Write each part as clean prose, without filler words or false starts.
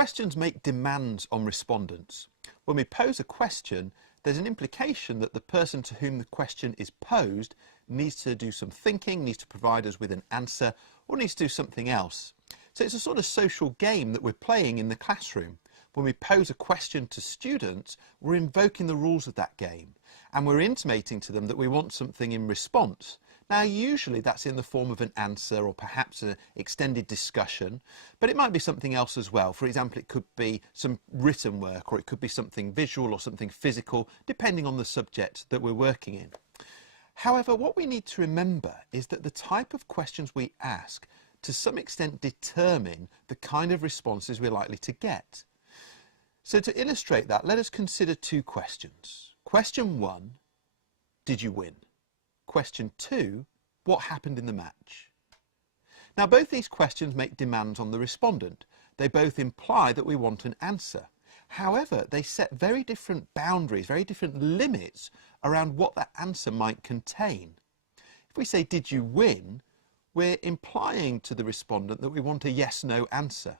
Questions make demands on respondents. When we pose a question, there's an implication that the person to whom the question is posed needs to do some thinking, needs to provide us with an answer, or needs to do something else. So it's a sort of social game that we're playing in the classroom. When we pose a question to students, we're invoking the rules of that game, and we're intimating to them that we want something in response. Now, usually that's in the form of an answer or perhaps an extended discussion, but it might be something else as well. For example, it could be some written work, or it could be something visual or something physical, depending on the subject that we're working in. However, what we need to remember is that the type of questions we ask to some extent determine the kind of responses we're likely to get. So to illustrate that, let us consider two questions. Question 1, did you win? Question 2, what happened in the match? Now, both these questions make demands on the respondent. They both imply that we want an answer. However, they set very different boundaries, very different limits around what that answer might contain. If we say, did you win? We're implying to the respondent that we want a yes-no answer.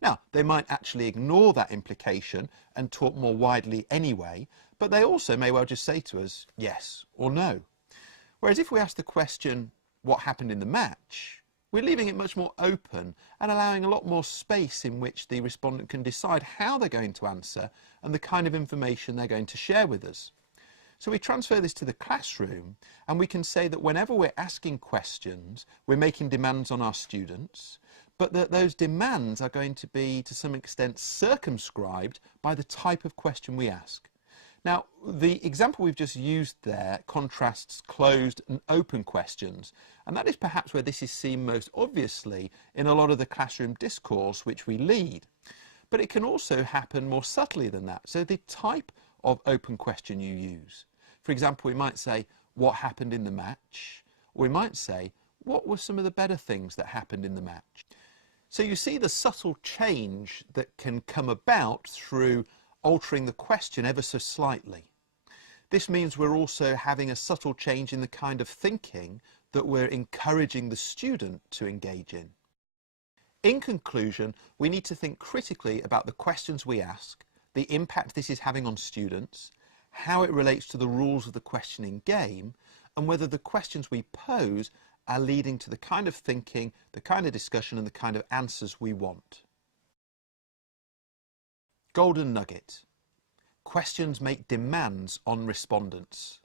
Now, they might actually ignore that implication and talk more widely anyway, but they also may well just say to us yes or no. Whereas if we ask the question, what happened in the match, we're leaving it much more open and allowing a lot more space in which the respondent can decide how they're going to answer and the kind of information they're going to share with us. So we transfer this to the classroom, and we can say that whenever we're asking questions, we're making demands on our students, but that those demands are going to be to some extent circumscribed by the type of question we ask. Now, the example we've just used there contrasts closed and open questions, and that is perhaps where this is seen most obviously in a lot of the classroom discourse which we lead. But it can also happen more subtly than that. So the type of open question you use. For example, we might say, what happened in the match? Or we might say, what were some of the better things that happened in the match? So you see the subtle change that can come about through altering the question ever so slightly. This means we're also having a subtle change in the kind of thinking that we're encouraging the student to engage in. In conclusion, we need to think critically about the questions we ask, the impact this is having on students, how it relates to the rules of the questioning game, and whether the questions we pose are leading to the kind of thinking, the kind of discussion, and the kind of answers we want. Golden nugget. Questions make demands on respondents.